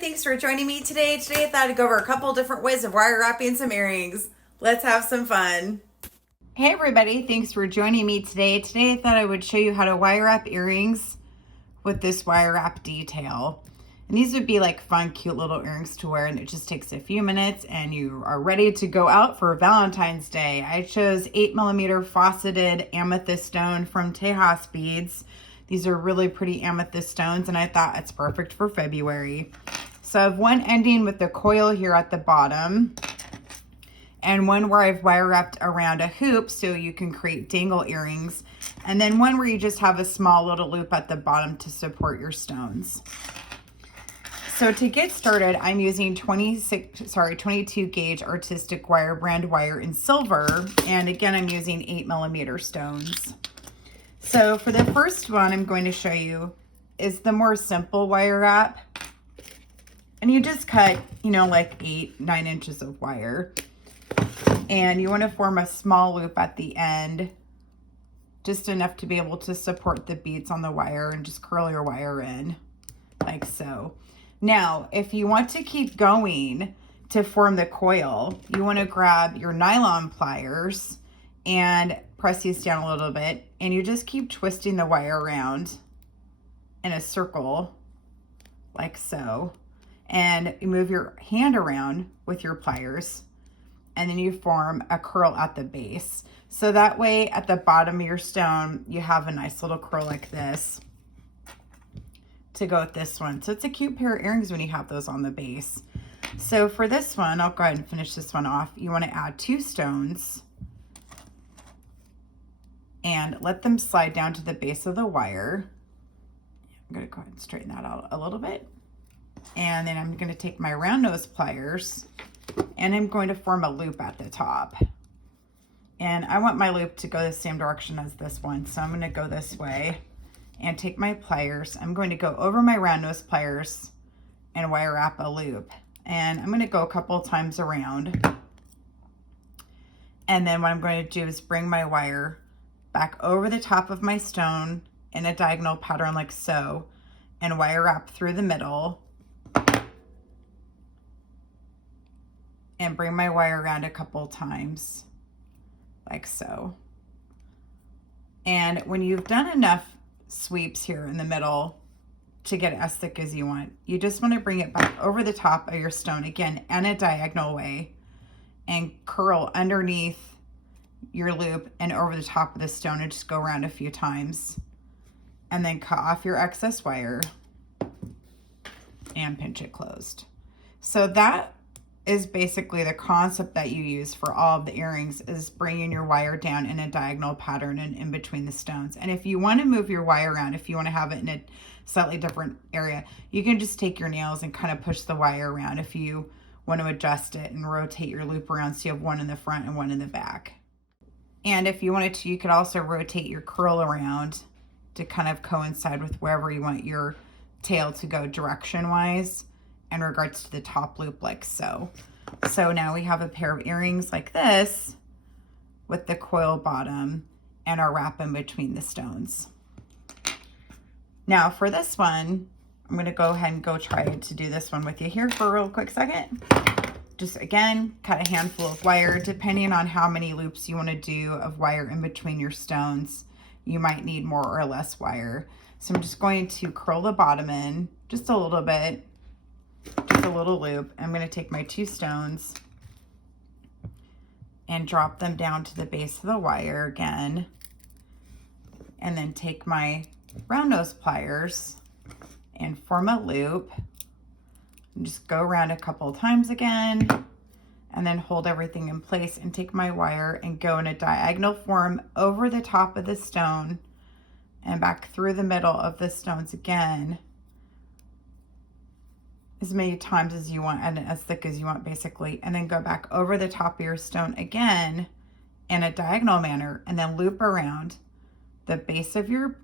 thanks for joining me today. Today I thought I'd go over a couple different ways of wire wrapping some earrings. Let's have some fun. Hey everybody, thanks for joining me today. Today I thought I would show you how to wire wrap earrings with this wire wrap detail. And these would be like fun, cute little earrings to wear, and it just takes a few minutes and you are ready to go out for Valentine's Day. I chose 8mm faceted amethyst stone from Tejas Beads. These are really pretty amethyst stones, and I thought it's perfect for February. So I have one ending with the coil here at the bottom, and one where I've wire wrapped around a hoop so you can create dangle earrings, and then one where you just have a small little loop at the bottom to support your stones. So to get started, I'm using 22 gauge artistic wire brand wire in silver, and again I'm using 8mm stones. So for the first one I'm going to show you is the more simple wire wrap. And you just cut, like 8-9 inches of wire. And you want to form a small loop at the end, just enough to be able to support the beads on the wire, and just curl your wire in like so. Now, if you want to keep going to form the coil, you want to grab your nylon pliers and press these down a little bit, and you just keep twisting the wire around in a circle like so, and you move your hand around with your pliers, and then you form a curl at the base. So that way at the bottom of your stone you have a nice little curl like this to go with this one. So it's a cute pair of earrings when you have those on the base. So for this one, I'll go ahead and finish this one off. You want to add 2 stones and let them slide down to the base of the wire. I'm going to go ahead and straighten that out a little bit. And then I'm going to take my round nose pliers and I'm going to form a loop at the top. And I want my loop to go the same direction as this one. So I'm going to go this way and take my pliers. I'm going to go over my round nose pliers and wire wrap a loop. And I'm going to go a couple times around. And then what I'm going to do is bring my wire back over the top of my stone in a diagonal pattern like so, and wire wrap through the middle, and bring my wire around a couple times like so. And when you've done enough sweeps here in the middle to get it as thick as you want, you just want to bring it back over the top of your stone again in a diagonal way, and curl underneath your loop and over the top of the stone, and just go around a few times, and then cut off your excess wire and pinch it closed. So that is basically the concept that you use for all of the earrings, is bringing your wire down in a diagonal pattern and in between the stones. And if you want to move your wire around, if you want to have it in a slightly different area, you can just take your nails and kind of push the wire around if you want to adjust it, and rotate your loop around so you have one in the front and one in the back. And if you wanted to, you could also rotate your curl around to kind of coincide with wherever you want your tail to go direction-wise in regards to the top loop like so. So now we have a pair of earrings like this with the coil bottom and our wrap in between the stones. Now for this one, I'm going to go ahead and try to do this one with you here for a real quick second. Just again, cut a handful of wire. Depending on how many loops you want to do of wire in between your stones, you might need more or less wire. So I'm just going to curl the bottom in just a little bit, just a little loop. I'm going to take my 2 stones and drop them down to the base of the wire again, and then take my round nose pliers and form a loop, and just go around a couple times again, and then hold everything in place, and take my wire and go in a diagonal form over the top of the stone and back through the middle of the stones again, as many times as you want and as thick as you want basically, and then go back over the top of your stone again in a diagonal manner, and then loop around the base of your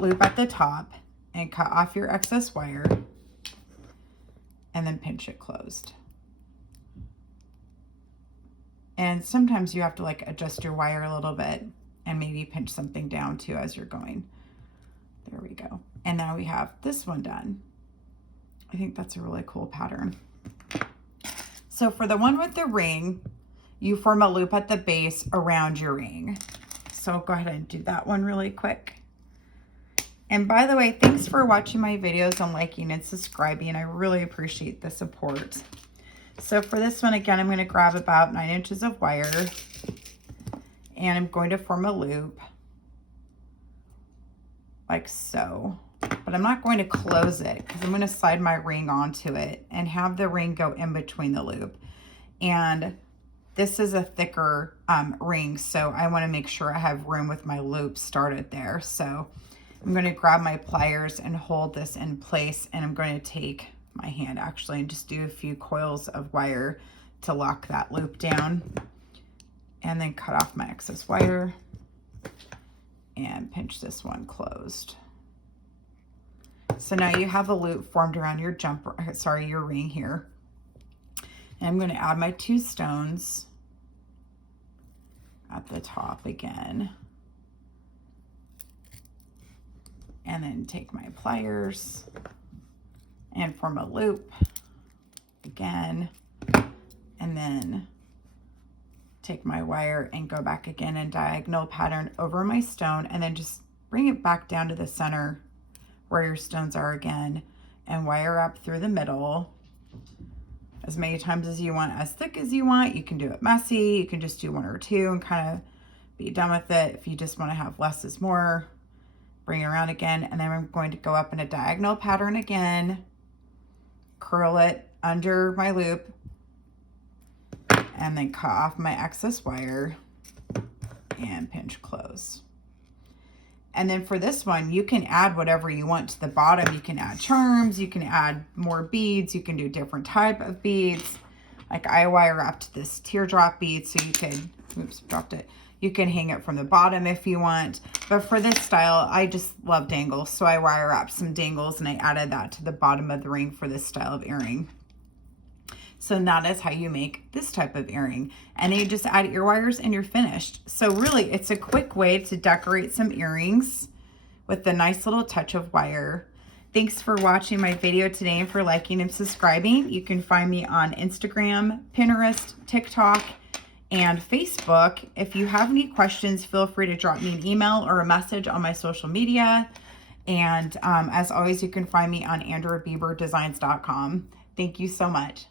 loop at the top and cut off your excess wire, and then pinch it closed. And sometimes you have to like adjust your wire a little bit and maybe pinch something down too as you're going. There we go. And now we have this one done. I think that's a really cool pattern. So for the one with the ring, you form a loop at the base around your ring. So go ahead and do that one really quick. And by the way, thanks for watching my videos and liking and subscribing. I really appreciate the support. So for this one, again, I'm going to grab about 9 inches of wire and I'm going to form a loop like so. But I'm not going to close it because I'm going to slide my ring onto it and have the ring go in between the loop. And this is a thicker ring, so I want to make sure I have room with my loop started there. So I'm going to grab my pliers and hold this in place, and I'm going to take my hand actually and just do a few coils of wire to lock that loop down, and then cut off my excess wire and pinch this one closed. So now you have a loop formed around your your ring here. And I'm going to add my 2 stones at the top again. And then take my pliers and form a loop again. And then take my wire and go back again and diagonal pattern over my stone, and then just bring it back down to the center where your stones are again, and wire up through the middle as many times as you want, as thick as you want. You can do it messy, you can just do 1 or 2 and kind of be done with it. If you just want to have less is more, bring it around again, and then I'm going to go up in a diagonal pattern again, curl it under my loop, and then cut off my excess wire and pinch close. And then for this one, you can add whatever you want to the bottom. You can add charms, you can add more beads, you can do different type of beads. Like I wire wrapped this teardrop bead, so you could, oops, dropped it. You can hang it from the bottom if you want. But for this style, I just love dangles, so I wire wrapped some dangles and I added that to the bottom of the ring for this style of earring. So that is how you make this type of earring. And then you just add ear wires and you're finished. So really, it's a quick way to decorate some earrings with a nice little touch of wire. Thanks for watching my video today and for liking and subscribing. You can find me on Instagram, Pinterest, TikTok, and Facebook. If you have any questions, feel free to drop me an email or a message on my social media. And as always, you can find me on AndriaBieberDesigns.com. Thank you so much.